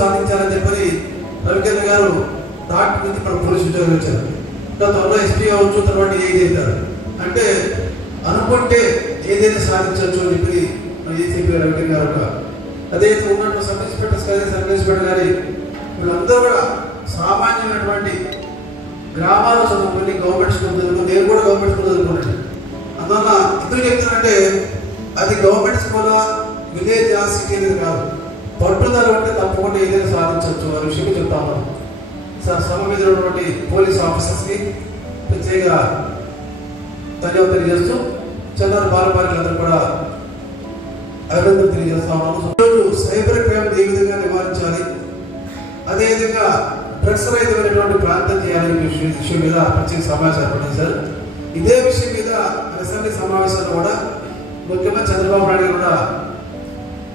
సాధించాలని చెప్పని రవికిరణ్ గారు డాక్టర్ నుంచి మన పోలీసు ఉద్యోగం ఇచ్చారు. త్వరలో ఎస్పీ అవ్వచ్చు, తర్వాత ఏది అవుతారు అంటే అనుకుంటే ఏదైనా సాధించవచ్చు అని చెప్పి మన ఏసీపీ రవికిరణ్ గారు ఒక అదైతే ఉన్నట్టు సబ్ ఇన్స్పెక్టర్ సబ్ ఇన్స్పెక్టర్ గారి వీళ్ళందరూ కూడా సామాన్యమైనటువంటి గ్రామాల్లో చదువుకుని గవర్నమెంట్ స్కూల్ చదువుకుని, నేను కూడా గవర్నమెంట్ స్కూల్ చదువుకున్నాను. అందువల్ల ఎందుకు చెప్తానంటే అది గవర్నమెంట్ స్కూల్ విలేజ్ సిటీ అనేది కాదు, పట్టుదల అంటే తప్పకుండా ఏదైనా సాధించవచ్చు అనే విషయం చెప్తా ఉన్నాను. సభ మీద ఉన్నటువంటి పోలీస్ ఆఫీసర్స్కి ప్రత్యేక ధన్యవాదాలు తెలియజేస్తూ చంద్ర బాలపారిలందరూ కూడా అభినందనలు తెలియజేస్తా ఉన్నాను. ఈరోజు సైబర్ క్రైమ్ ఏ విధంగా నివారించాలి, అదేవిధంగా డ్రగ్స్ రహితమైనటువంటి ప్రాంతం చేయాలనే విషయం మీద ప్రత్యేక సమావేశం ఏర్పడింది సార్. ఇదే విషయం మీద అసెంబ్లీ సమావేశంలో కూడా ముఖ్యమంత్రి చంద్రబాబు నాయుడు కూడా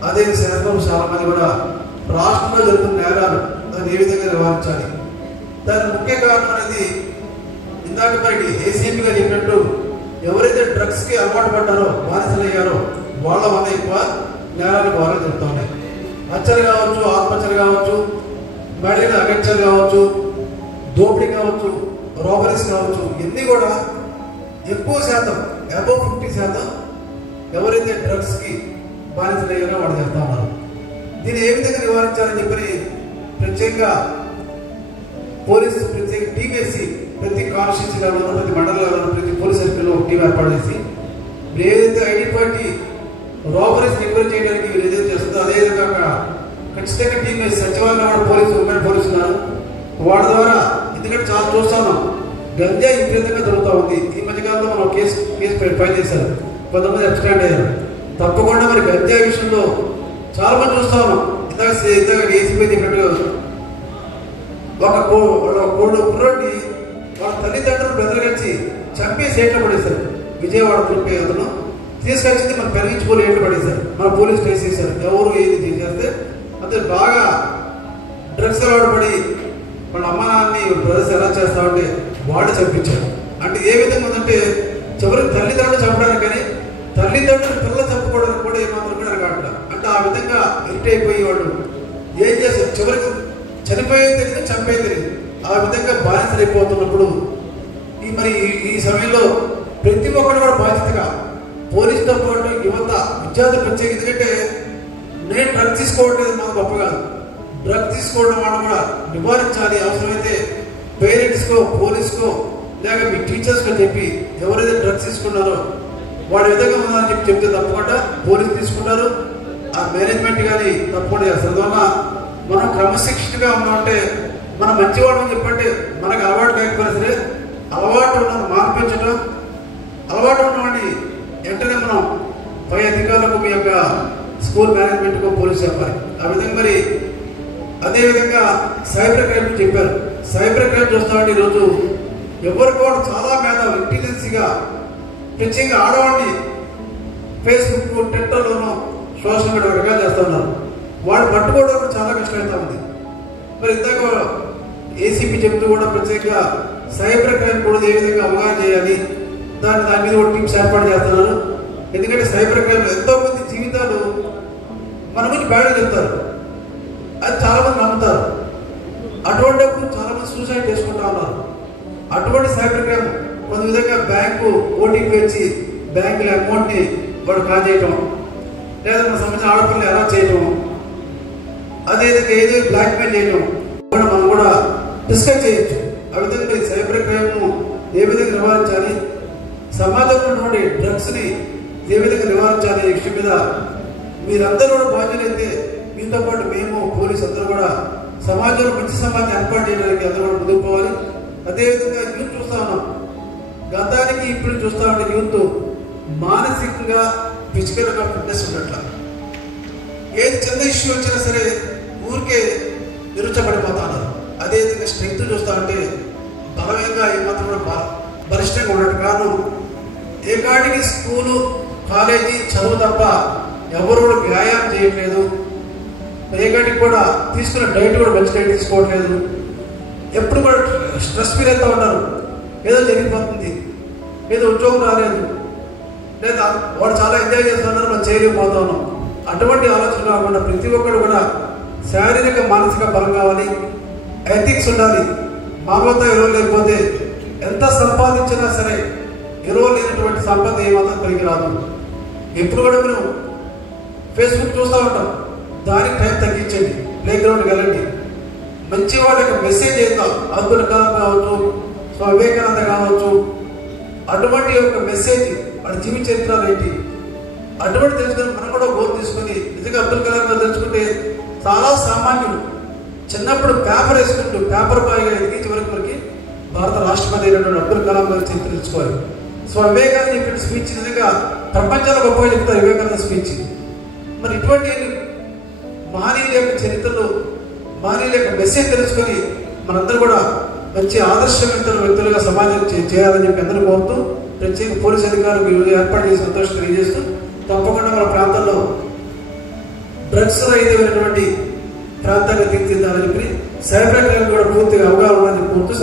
అదే శాసనసభ చాలా మంది కూడా రాష్ట్రంలో జరుగుతున్న నేరాలు దాన్ని ఏ విధంగా నివారించాలి, దాని ముఖ్య కారణం అనేది ఇందాక మనకి ఏసీఎంగా చెప్పినట్టు ఎవరైతే డ్రగ్స్ కి అలవాటు పడ్డారో, బానిసలయ్యారో వాళ్ళ వల్ల ఎక్కువ నేరాలు బాగా జరుగుతూ ఉన్నాయి. హత్యలు కావచ్చు, ఆత్మహత్యలు కావచ్చు, మహిళల అగత్యాలు కావచ్చు, దోపిడీ కావచ్చు, రాబరీస్ కావచ్చు, ఇవన్నీ కూడా ఎక్కువ శాతం అబౌవ్ 50% ఎవరైతే డ్రగ్స్ కి బానిసలయ్యారో వాళ్ళు చేస్తా ఉన్నారు. దీన్ని ఏ విధంగా నివారించాలని చెప్పి ప్రత్యేకంగా పోలీసు ప్రత్యేక టీం వేసి ప్రతి కాన్స్టిట్యూన్సీ లెవెల్లో, ప్రతి మండల లెవెల్లో, ప్రతి పోలీస్ సర్కిల్లో ఒక టీం ఏర్పాటు చేసి ఏదైతే ఐడెంటిఫై రాబరీస్ రికవర్ చేయడానికి ఏదైతే చేస్తుందో అదేవిధంగా ఖచ్చితంగా టీం వేసి సచివాలయంలో కూడా పోలీసు ఉమెన్ పోలీసు ఉన్నారు వాళ్ళ ద్వారా, ఎందుకంటే చాలా చూస్తున్నాం గంజా విపరీతంగా దొరుకుతూ ఉంది. ఈ మధ్యకాలంలో మనం కేసు ఫైల్ చేశారు, కొంతమంది అబ్స్టాండ్ అయ్యారు. తప్పకుండా మరి గంజా విషయంలో చాలా మంది చూస్తా ఉన్నాం. ఇందాక ఏసీపీ చెప్పినట్టు ఒక కుర్రోడిని వాళ్ళ తల్లిదండ్రులు బెదరగచ్చి చంపేసి ఏట్లో పడేశారు. విజయవాడ తిరిపి అతను తీసుకొచ్చింది మన పెరిగించుకొని ఏట్లు పడేశారు. మన పోలీసు కేసు చేశారు. ఎవరు ఏది చేస్తే అతను బాగా డ్రగ్స్ అలవాటు పడి వాళ్ళ అమ్మ నాన్నని బ్రదర్స్ ఎలా చేస్తామంటే వాడు చంపించారు. అంటే ఏ విధంగా ఉందంటే చివరికి తల్లిదండ్రులు చంపడానికి కానీ తల్లిదండ్రులు పిల్లలు చంపుకోవడానికి కూడా ఏమాత్రం కూడా కావట్లా. అంటే ఆ విధంగా ఎరిట్ అయిపోయి వాళ్ళు ఏం చేస్తారు, చివరికి చనిపోయేది తెలియదు, చంపేది తెలియదు, ఆ విధంగా బాధ్యతలు అయిపోతున్నప్పుడు మరి ఈ సమయంలో ప్రతి ఒక్కరు కూడా బాధ్యతగా పోలీసుతో పాటు యువత విద్యార్థులు ప్రత్యేక, ఎందుకంటే నేను డ్రగ్ తీసుకోవట్లేదు మాకు గొప్ప కాదు, డ్రగ్ తీసుకోవడం వాళ్ళు కూడా నివారించాలి. అవసరమైతే పేరెంట్స్కో, పోలీస్కో, లేక మీ టీచర్స్కో చెప్పి ఎవరైతే డ్రగ్స్ తీసుకున్నారో వాడి విధంగా ఉందని చెప్తే తప్పకుండా పోలీసు తీసుకుంటారు. ఆ మేనేజ్మెంట్ కానీ తప్పకుండా చేస్తారు. అందువల్ల మనం క్రమశిక్షణగా ఉన్నామంటే మనం మంచివాడు అని చెప్పంటే మనకు అలవాటు లేకపోయినా సరే అలవాటు ఉన్న మార్పించడం, అలవాటు ఉన్నవాడిని వెంటనే మనం పై అధికారులకు మీ యొక్క స్కూల్ మేనేజ్మెంట్కు పోలీసు చెప్పాలి. ఆ విధంగా మరి అదేవిధంగా సైబర్ క్రైమ్ చెప్పారు. సైబర్ క్రైమ్ చూస్తామంటే ఈరోజు ఎవరికి వాడు చాలా మేధావులు ఇంటెలిజెన్సీగా ప్రత్యేకంగా ఆడవాడిని ఫేస్బుక్, ట్విట్టర్లోనూ సోషల్ మీడియా రకాలు చేస్తూ ఉన్నారు. వాడు పట్టుకోవడం చాలా కష్టమవుతా ఉంది. మరి ఇందాక ఏసీపీ చెప్తూ కూడా ప్రత్యేకంగా సైబర్ క్రైమ్ కూడా ఏ విధంగా అవగాహన చేయాలి, దాని మీద కూడా టీమ్స్ ఏర్పాటు చేస్తున్నారు. ఎందుకంటే సైబర్ క్రైమ్ ఎంతో మంది జీవితాలు మన గురించి బ్యాడ్గా చెప్తారు, అది చాలా మంది నమ్ముతారు. అటువంటిప్పుడు చాలా మంది సూసైడ్ చేసుకుంటా ఉన్నారు. అటువంటి సైబర్ క్రైమ్ కొంత విధంగా బ్యాంకు ఓటీపీ వచ్చి బ్యాంకుల అమౌంట్ని వాడు కాజేయటం, లేదా మన సంబంధించిన ఆడపిల్లలు ఎలా చేయటం, అదేవిధంగా ఏదో బ్లాక్మెయిల్ చేయటం కూడా మనం కూడా డిస్కస్ చేయొచ్చు. ఆ విధంగా సైబర్ క్రైమ్ను ఏ విధంగా నివారించాలి, సమాజంలో ఉన్నటువంటి డ్రగ్స్ని ఏ విధంగా నివారించాలి ఈ విషయం మీద మీరందరూ కూడా బాధ్యులైతే మీతో పాటు మేము పోలీసు అందరూ కూడా సమాజంలో మంచి సమాజం ఏర్పాటు చేయడానికి అందరూ కూడా ముందుకు పోవాలి. అదేవిధంగా యూత్ చూస్తా ఉన్నాం, గతానికి ఇప్పుడు చూస్తా ఉంటే యూత్ మానసికంగా ఫిజికల్గా ఫిట్నెస్ ఉన్నట్ల ఏది చిన్న ఇష్యూ వచ్చినా సరే ఊరికే నిరుచబడిపోతున్నారు. అదేవిధంగా స్ట్రెంగ్త్ చూస్తా ఉంటే బలవంగా ఏమాత్రం కూడా బలిష్టంగా ఉండటం కారణం ఏ కాడికి స్కూలు కాలేజీ చదువు తప్ప ఎవరు కూడా వ్యాయామం చేయట్లేదు. ఏ గంటకి కూడా తీసుకున్న డైట్ కూడా మంచి డైట్ తీసుకోవట్లేదు. ఎప్పుడు కూడా స్ట్రెస్ ఫీల్ అవుతూ ఉంటారు. ఏదో జరిగిపోతుంది, ఏదో ఉద్యోగం రాలేదు, లేదా వాడు చాలా ఎంజాయ్ చేస్తున్నారు, మనం చేయలేకపోతా ఉన్నాం. అటువంటి ఆలోచన కాకుండా ప్రతి ఒక్కరు కూడా శారీరక మానసిక బలం కావాలి, ఎథిక్స్ ఉండాలి. మానవత విలువ లేకపోతే ఎంత సంపాదించినా సరే విలువ లేనటువంటి సంపద ఏమాత్రం పనికి రాదు. ఎప్పుడు కూడా మనం ఫేస్బుక్ చూస్తూ ఉంటాం, దానికి టైం తగ్గించండి, ప్లే గ్రౌండ్కి వెళ్ళండి, మంచి వాళ్ళకి మెసేజ్ చేద్దాం. అబ్దుల్ కలాం కావచ్చు, స్వామి వివేకానంద కావచ్చు, అటువంటి యొక్క మెసేజ్ వాళ్ళ జీవిత చరిత్రలు ఏంటి అటువంటి తెలుసుకొని మనం కూడా గోల్ తీసుకొని నిజంగా అబ్దుల్ కలాం గారు తెలుసుకుంటే చాలా సామాన్యులు. చిన్నప్పుడు పేపర్ వేసుకుంటూ పేపర్ బాయ్గా ఎదిగి చివరికి వరకు భారత రాష్ట్రపతి అయినటువంటి అబ్దుల్ కలాం గారి చరిత్ర తెలుసుకోవాలి. స్వామి వివేకానంద చెప్పిన స్పీచ్ నిజంగా ప్రపంచాల గొప్పగా చెప్తారు వివేకానంద స్పీచ్. మరి ఇటువంటి మహనీయుల యొక్క చరిత్రలో మహనీయుల యొక్క మెసేజ్ తెలుసుకొని మనందరూ కూడా మంచి ఆదర్శవంతుల వ్యక్తులుగా సమాజం చేయాలని చెప్పి అందరూ కోరుతూ, ప్రత్యేక పోలీసు అధికారులకు ఏర్పాటు చేసి సంతోషం తెలియజేస్తూ, తప్పకుండా మన ప్రాంతంలో డ్రగ్స్ రహితమైనటువంటి ప్రాంతాన్ని తీర్చిదిద్దాలని చెప్పి సైబర్ క్రైమ్ కూడా పూర్తిగా అవగాహన ఉందని కోరుతూ